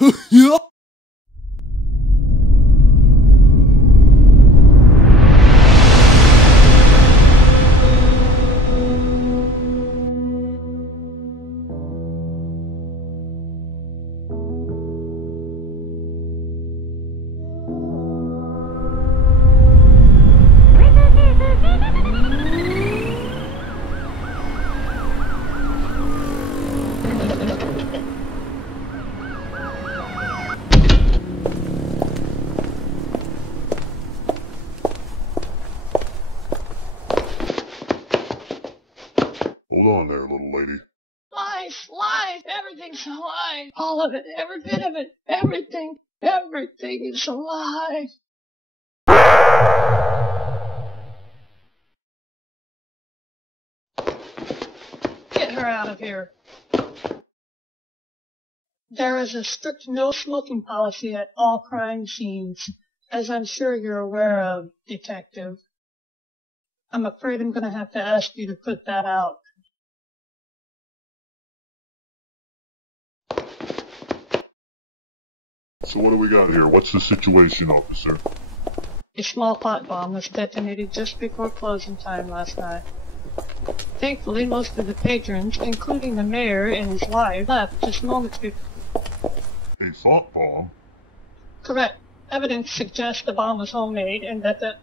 Yeah. Hold on there, little lady. Life, everything's alive. All of it, every bit of it, everything is alive. Get her out of here. There is a strict no smoking policy at all crime scenes, as I'm sure you're aware of, Detective. I'm afraid I'm going to have to ask you to put that out. So what do we got here? What's the situation, officer? A small pot bomb was detonated just before closing time last night. Thankfully, most of the patrons, including the mayor and his wife, left just moments before. A thought bomb? Correct. Evidence suggests the bomb was homemade and that the...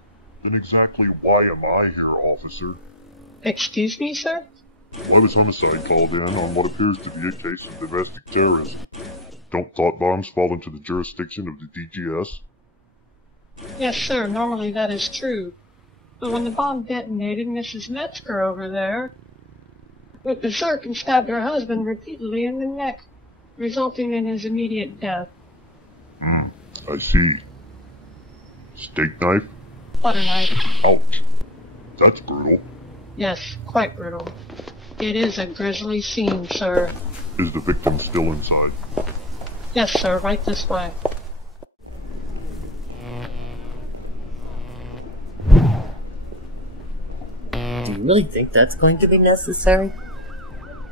Then exactly why am I here, officer? Excuse me, sir? Why was homicide called in on what appears to be a case of domestic terrorism? Don't thought bombs fall into the jurisdiction of the DGS? Yes, sir, normally that is true. But when the bomb detonated, Mrs. Metzger over there went berserk and stabbed her husband repeatedly in the neck, resulting in his immediate death. I see. Steak knife? Butter knife. Ouch. That's brutal. Yes, quite brutal. It is a grisly scene, sir. Is the victim still inside? Yes, sir, right this way. Do you really think that's going to be necessary?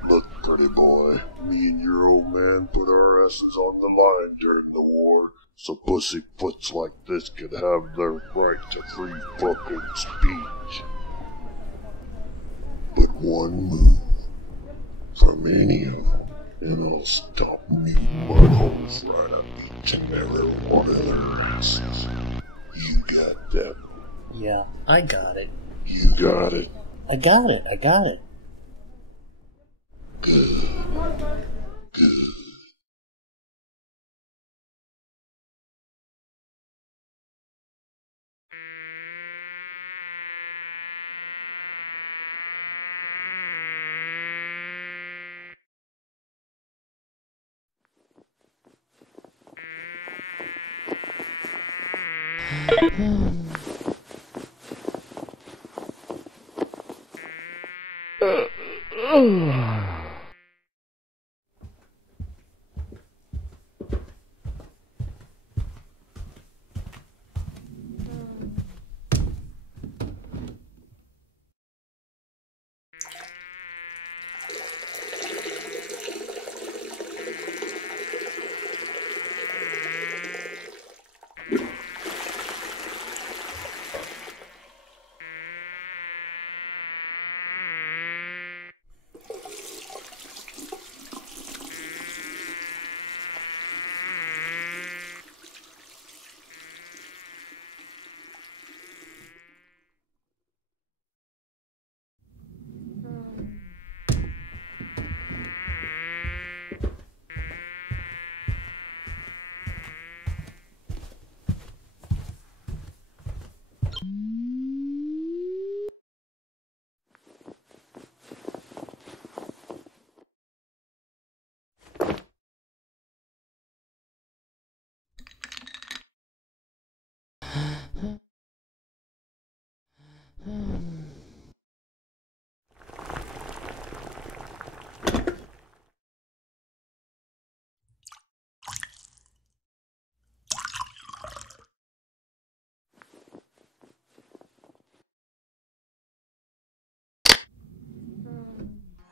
Look, pretty boy, me and your old man put our asses on the line during the war, so pussyfoots like this could have their right to free fucking speech. But one move from any of them, and I'll stop me mudholes right up each and every one of their asses. You got that? Yeah, I got it. You got it? I got it. Good.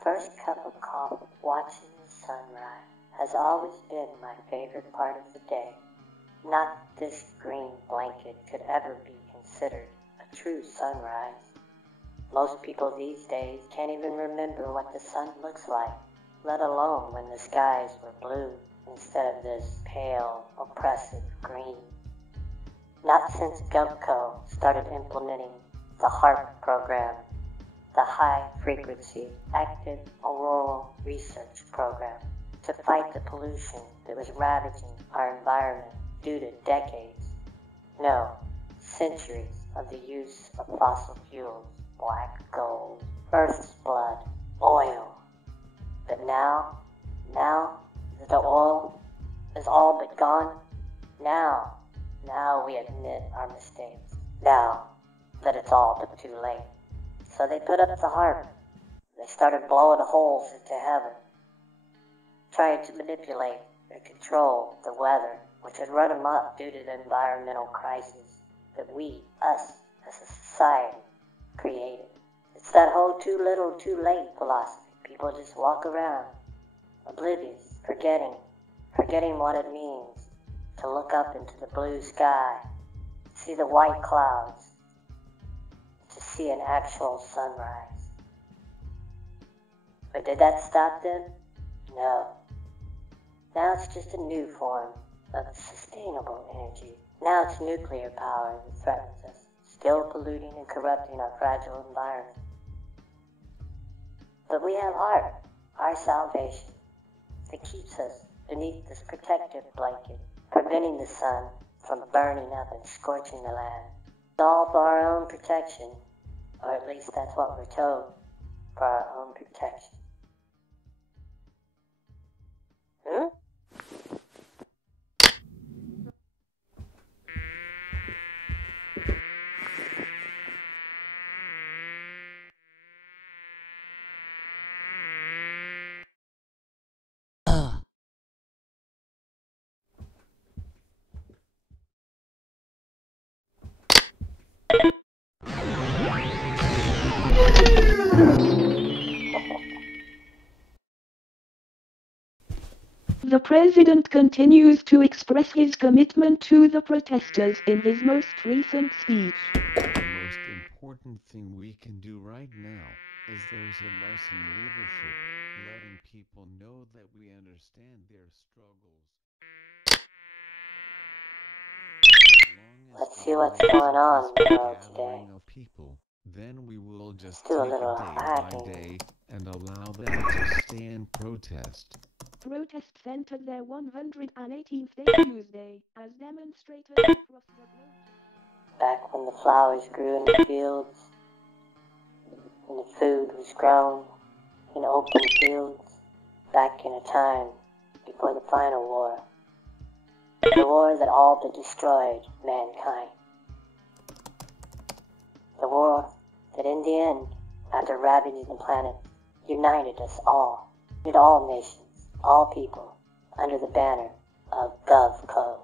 First cup of coffee watching the sunrise has always been my favorite part of the day. Not this green blanket could ever be considered a true sunrise. Most people these days can't even remember what the sun looks like, let alone when the skies were blue instead of this pale, oppressive green. Not since GovCo started implementing the HARP program, the High Frequency Active Auroral Research Program, to fight the pollution that was ravaging our environment due to decades, no, centuries of the use of fossil fuels, black gold, Earth's blood, oil. But now that the oil is all but gone, now we admit our mistakes. Now that it's all but too late. So they put up the HARP. They started blowing holes into heaven, trying to manipulate and control the weather, which had run amok due to the environmental crisis that we, us, as a society, created. It's that whole too little, too late philosophy. People just walk around, oblivious, forgetting what it means to look up into the blue sky, see the white clouds, to see an actual sunrise. But did that stop them? No. Now it's just a new form of sustainable energy. Now it's nuclear power that threatens us, still polluting and corrupting our fragile environment. But we have HARP, our salvation, that keeps us beneath this protective blanket, preventing the sun from burning up and scorching the land. It's all for our own protection, or at least that's what we're told, for our own protection. The president continues to express his commitment to the protesters in his most recent speech. The most important thing we can do right now is those of us in leadership, letting people know that we understand their struggles. Let's see what's going on in the world today. Of people, then we will just do a take little it day by hacking. day and allow them to stay in protest. Protests entered their 118th day Tuesday as demonstrators across the globe. Back when the flowers grew in the fields, and the food was grown in open fields, back in a time before the final war. The war that all but destroyed mankind. The war that in the end, after ravaging the planet, united us all, united all nations, all people, under the banner of GovCo.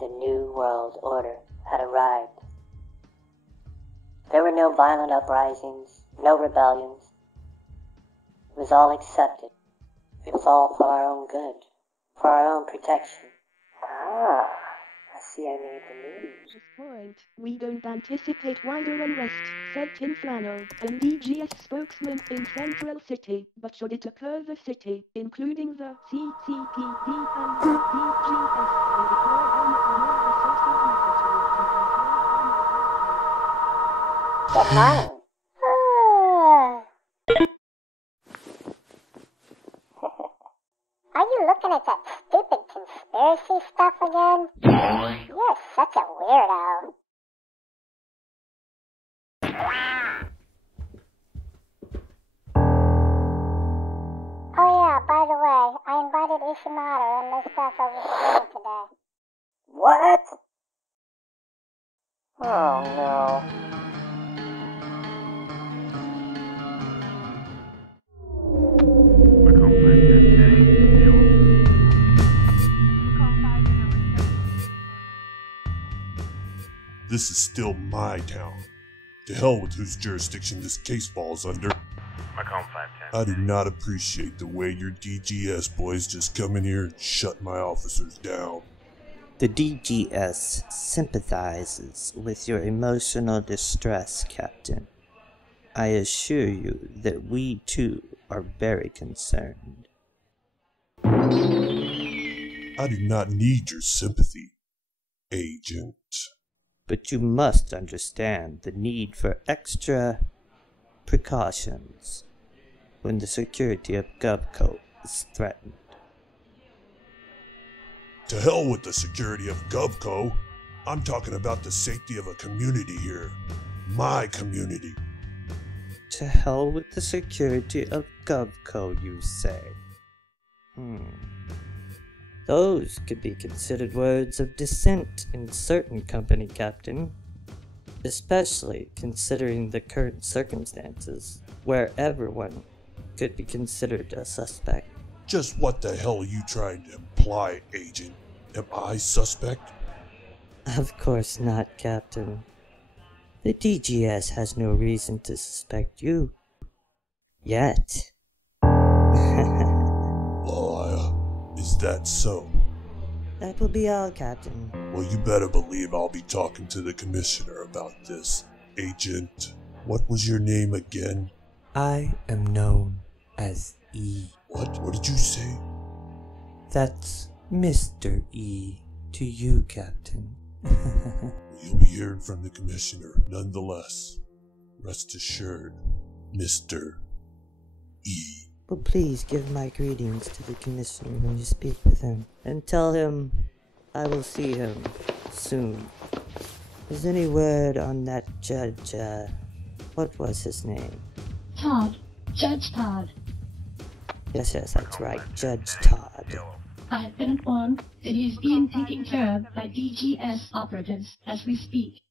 The New World Order had arrived. There were no violent uprisings, no rebellions. It was all accepted. It was all for our own good, for our own protection. I see I made the news. At this point, we don't anticipate wider unrest, said Tim Flannel, an DGS spokesman in Central City, but should it occur the city, including the CCPD and the DGS, will deploy them on all resources necessary to control Good morning. Are you looking at that stupid conspiracy stuff again? You're such a weirdo. Oh yeah, by the way, I invited Ishimata and this stuff over for dinner today. What? Oh no. This is still my town. To hell with whose jurisdiction this case falls under. Macomb 510, I do not appreciate the way your DGS boys just come in here and shut my officers down. The DGS sympathizes with your emotional distress, Captain. I assure you that we too are very concerned. I do not need your sympathy, Agent. But you must understand the need for extra precautions when the security of GovCo is threatened. To hell with the security of GovCo. I'm talking about the safety of a community here. My community. To hell with the security of GovCo, you say? Those could be considered words of dissent in certain company, Captain. Especially considering the current circumstances, where everyone could be considered a suspect. Just what the hell are you trying to imply, Agent? Am I suspect? Of course not, Captain. The DGS has no reason to suspect you. Yet. Is that so? That will be all, Captain. Well, you better believe I'll be talking to the Commissioner about this, Agent. What was your name again? I am known as E. What? What did you say? That's Mr. E to you, Captain. You'll be hearing from the Commissioner nonetheless. Rest assured, Mr. E. Well, please give my greetings to the Commissioner when you speak with him, and tell him I will see him soon. Is any word on that judge, what was his name? Todd. Judge Todd. Yes, that's right, Judge Todd. I've been informed that he is being taken care of by DGS operatives as we speak.